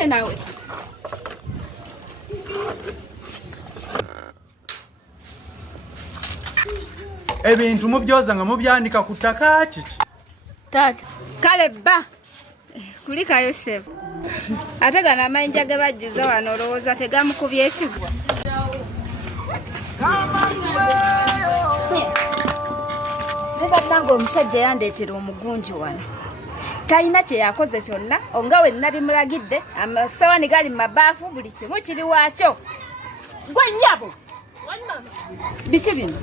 Gwate nawe. Ebintu mubyoza nga mubyanika ku ttaka kiki? Tata, kale bba. Kulika Yosef. Ate gana amayinja ge bajjuza wano olowooza tegamukubye ekigwa. Nebaddango omusajja yandeetera omugunji wano. Talina kye yakoze kyonna, onga we nabimulagidde, amasawani gali mu mabaafu, buli kimu kiri waakyo. Gwe nnyabo! Biki bino?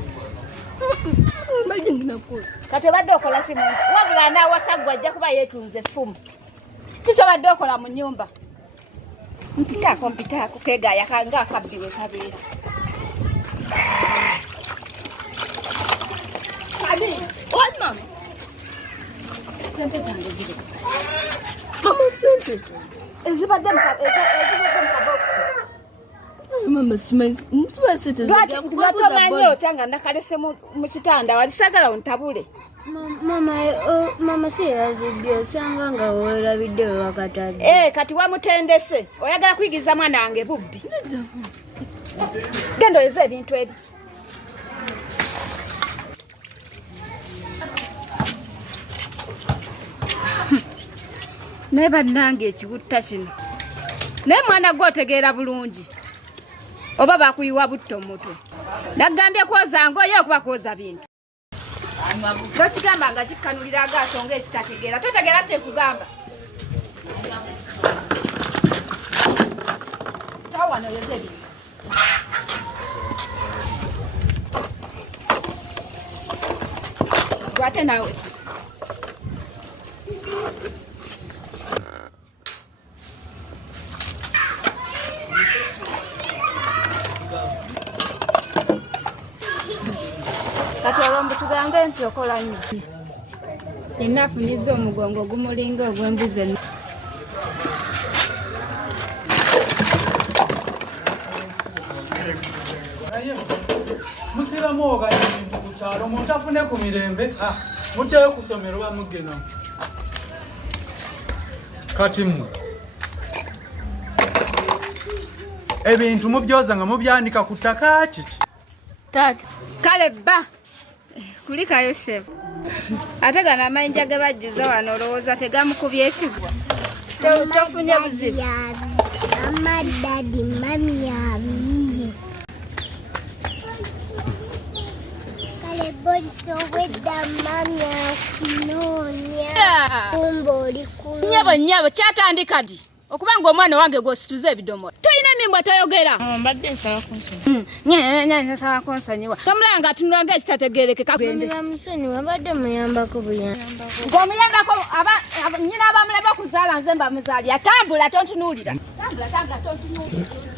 Kati obadde okola simu wabula anaawasa ajja kuba yeetunze effumu. Kiki obadde okola mu nnyumba? Mpitaako keegaaya nga akabbi we kabeera. Kadi, oi mama. Sente zange ziri. Mama sente. Ezibadde mu kabokisi. Mama sente zange. Lwatomanyi otanga nakalese mu kitanda walisagala ontabule. Mama si yazidde osanga nga weerabidde we wakatadde. Kati wamutendese. Oyagala kuyigiza mwana wange bubbi. Genda oyeze ebintu eri. Naye bannange ekibutta kino. Naye mwana gwe otegeera bulungi. Oba bakuyiwa butto mu mutwe. Nagambye kwoza ngoye okuba kwoza bintu. Lwekigamba nga kikkanulira agaaso ng'ekitategeera. Totegeera kyekugamba. Tawano yeze ebintu. Gwate nawe. Kati olwombu tugange nti okola nnyo. Enafunyiza omugongo gumulinga ogw'embuzi. Musiramu oganya ebintu ku kyalo omuntu afune ku mirembe muddeyo ku ssomero bamugena. Kati mmwe ebintu mubyoza nga mubyanika ku ttaka kiki? Tata, kale bba. Kulika Yosef. Ate gana amayinja ge bajjuza wano olowooza tegamukubye ekigwa. Tofunye buzibu. Mama, daddy, mami yabiye. Kale boli sowedda mami akunonya. Kumboli kunya. Nyabo kyatandika ddi? Okubanga omwana wange gw'osituza ebidomola. Toyina mimba toyogera. Mbadde nsaba kunsonyiwa. Nsaba kunsonyiwa. Tomulanga atunula ng'ekitategeerekeka. Mbadde musonyiwa, mbadde muyambako buyamba. Ng'omuyambako nnyina abamulema kuzaala nze mba muzaali. Atambula tontunuulira. Tambula tontunuulira.